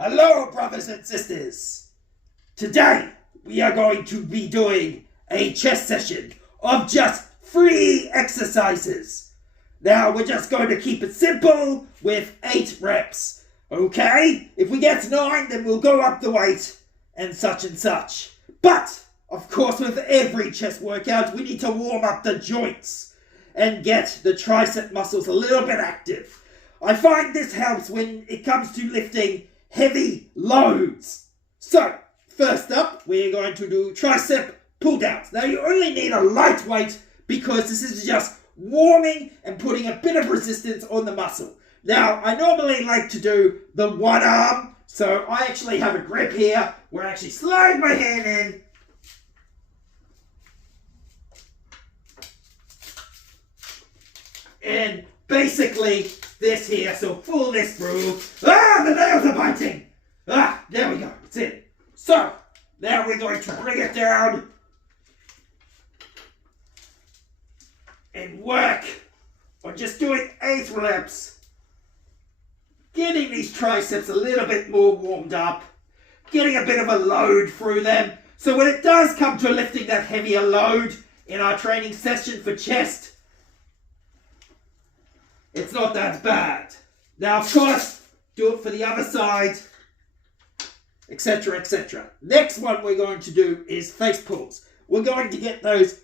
Hello, brothers and sisters. Today, we are going to be doing a chest session of just 3 exercises. Now, we're just going to keep it simple with 8 reps. Okay? If we get to 9, then we'll go up the weight and such. But, of course, with every chest workout, we need to warm up the joints and get the tricep muscles a little bit active. I find this helps when it comes to lifting heavy loads. So, first up, we're going to do tricep pull downs. Now, you only need a light weight because this is just warming and putting a bit of resistance on the muscle. Now, I normally like to do the one arm, so I actually have a grip here where I actually slide my hand in and basically this here, so pull this through. The nails are biting. There we go, it's in. So, now we're going to bring it down and work on just doing 8 reps, getting these triceps a little bit more warmed up, getting a bit of a load through them. So when it does come to lifting that heavier load in our training session for chest, it's not that bad. Now, of course, do it for the other side, etc. Next one we're going to do is face pulls. We're going to get those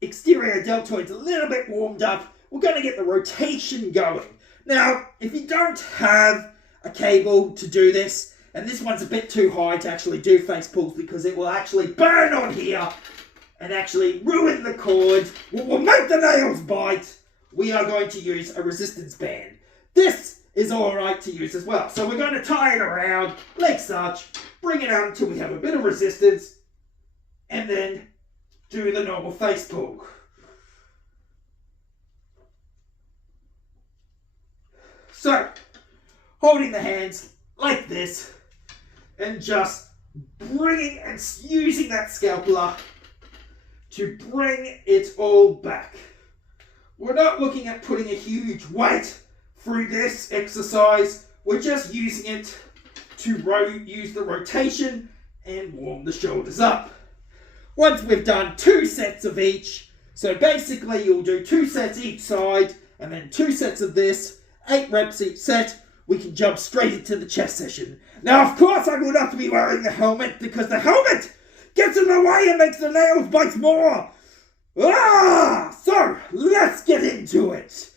exterior deltoids a little bit warmed up. We're going to get the rotation going. Now, if you don't have a cable to do this, and this one's a bit too high to actually do face pulls because it will actually burn on here and actually ruin the cord, will make the nails bite, we are going to use a resistance band. This is alright to use as well. So we're going to tie it around like such, bring it out until we have a bit of resistance, and then do the normal face pull. So, holding the hands like this, and just bringing and using that scalpel to bring it all back. We're not looking at putting a huge weight through this exercise. We're just using it to use the rotation and warm the shoulders up. Once we've done 2 sets of each, so basically you'll do 2 sets each side and then 2 sets of this, 8 reps each set, we can jump straight into the chest session. Now, of course, I will not be wearing the helmet because the helmet gets in the way and makes the nails bite more. So, let's get into it.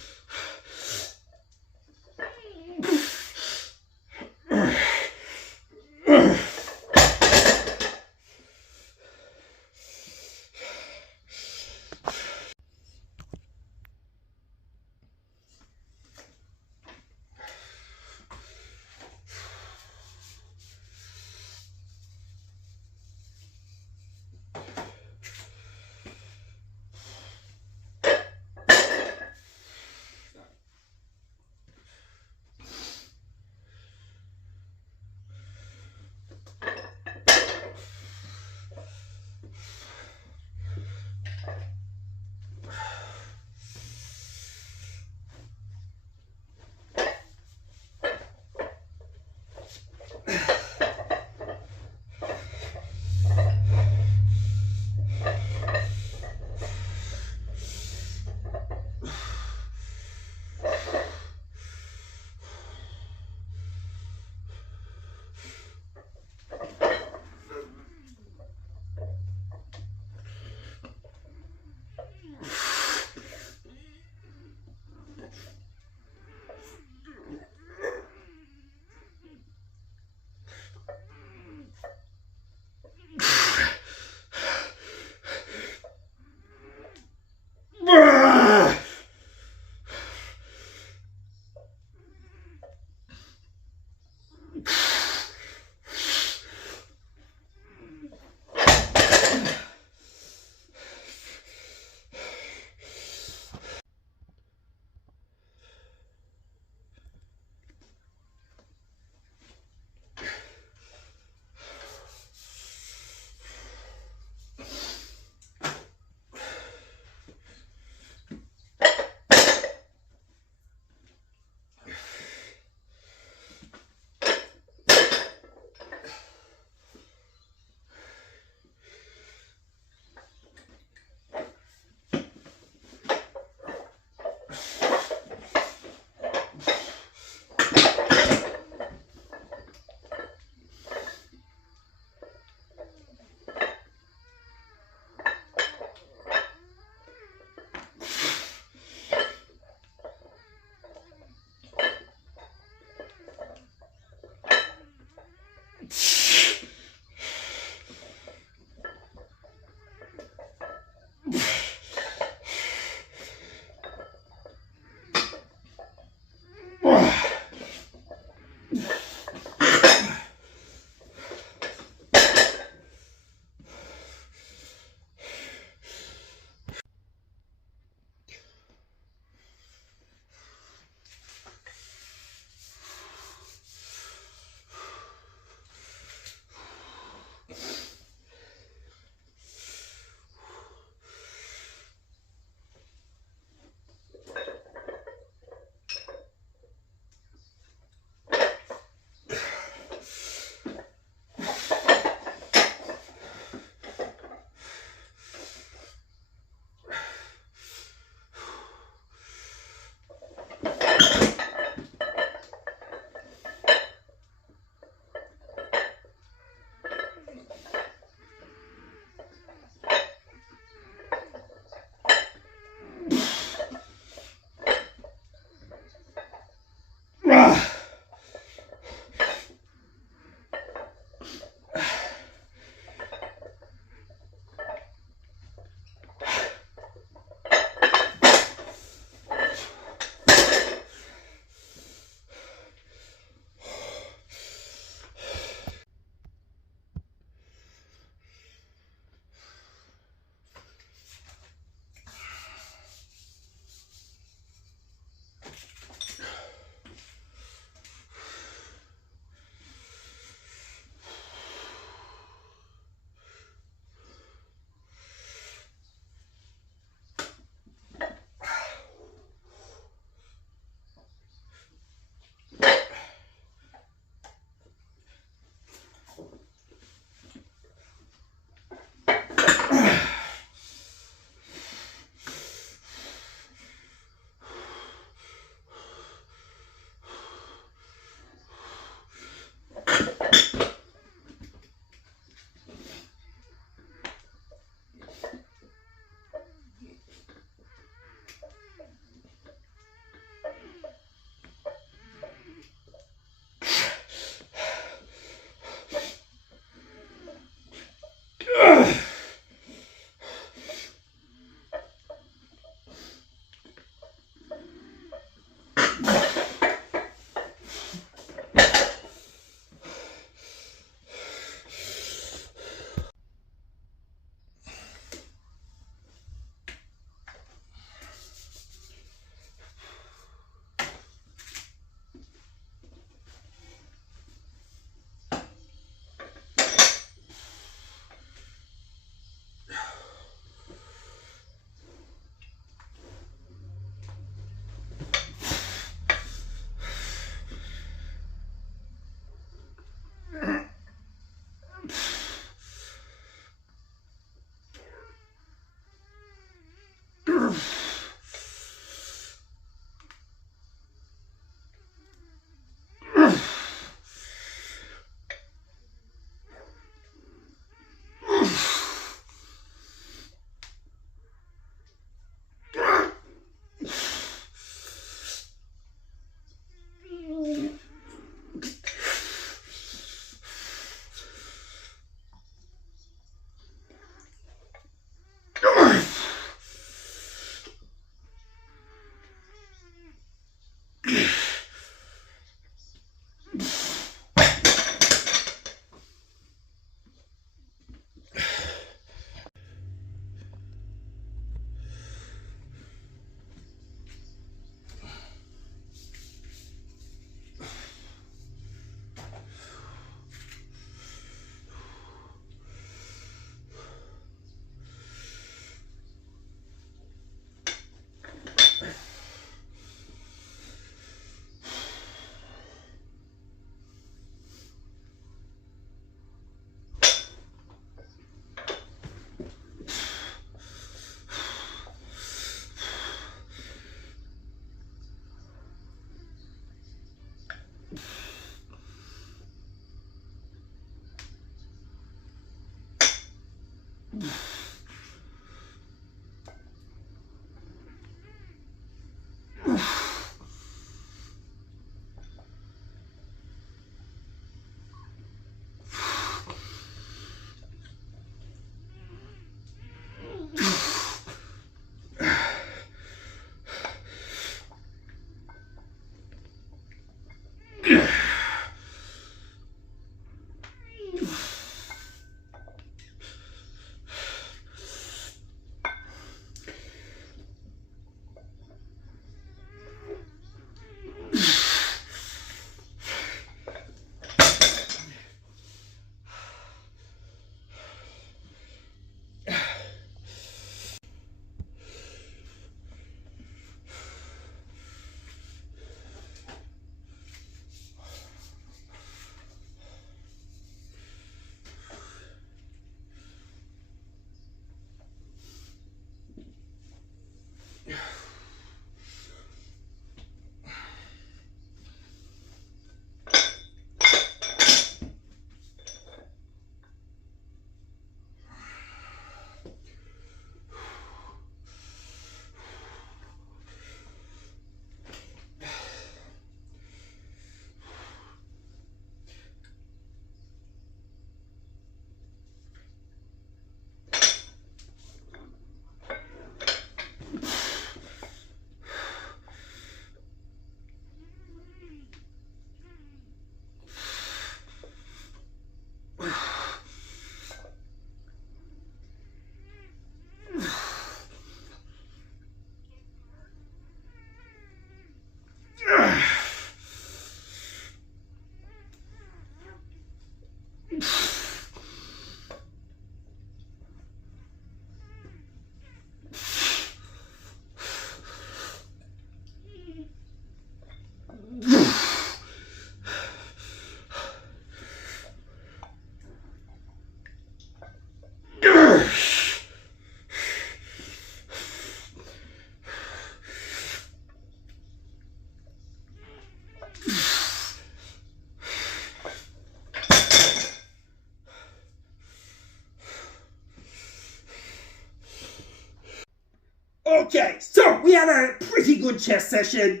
Okay, so we had a pretty good chest session.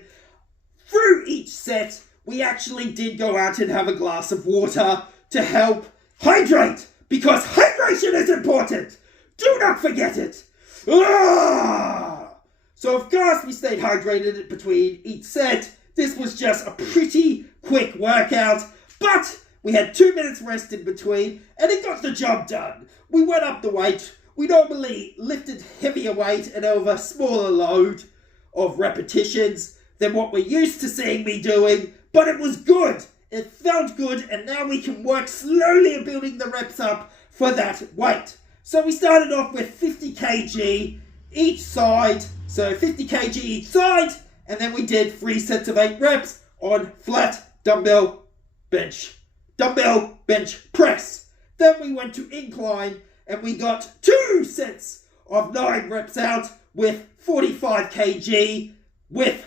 Through each set, we actually did go out and have a glass of water to help hydrate, because hydration is important. Do not forget it. So of course we stayed hydrated between each set. This was just a pretty quick workout, but we had 2 minutes rest in between, and it got the job done. We went up the weight. We normally lifted heavier weight and over a smaller load of repetitions than what we're used to seeing me doing, but it was good. It felt good, and now we can work slowly at building the reps up for that weight. So we started off with 50 kg each side, so 50 kg each side, and then we did 3 sets of 8 reps on flat dumbbell bench press. Then we went to incline, and we got 2 sets of 9 reps out with 45 kg with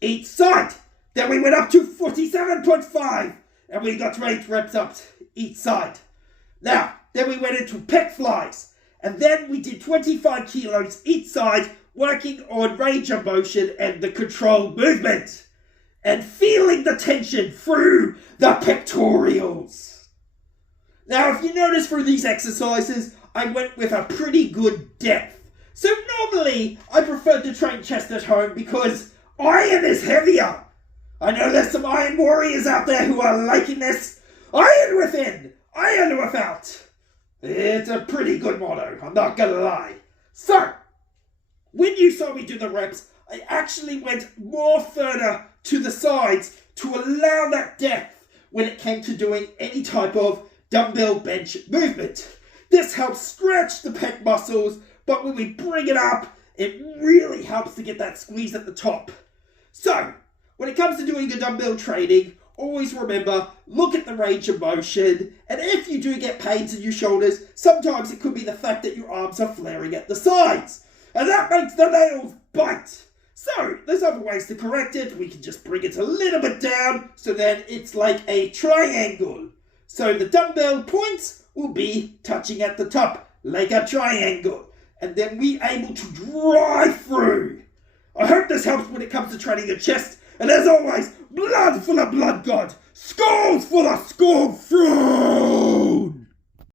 each side. Then we went up to 47.5, and we got 8 reps up each side. Now, then we went into pec flies, and then we did 25 kilos each side, working on range of motion and the control movement, and feeling the tension through the pectorials. Now, if you notice through these exercises, I went with a pretty good depth. So normally, I prefer to train chest at home because iron is heavier. I know there's some iron warriors out there who are liking this. Iron within, iron without. It's a pretty good motto, I'm not gonna lie. So, when you saw me do the reps, I actually went more further to the sides to allow that depth when it came to doing any type of dumbbell bench movement. This helps stretch the pec muscles, but when we bring it up, it really helps to get that squeeze at the top. So, when it comes to doing a dumbbell training, always remember, look at the range of motion, and if you do get pains in your shoulders, sometimes it could be the fact that your arms are flaring at the sides, and that makes the nails bite. So, there's other ways to correct it. We can just bring it a little bit down, so then it's like a triangle. So the dumbbell points will be touching at the top, like a triangle, and then we able to drive through. I hope this helps when it comes to training your chest. And as always, blood full of blood god, skulls full of skull fruit.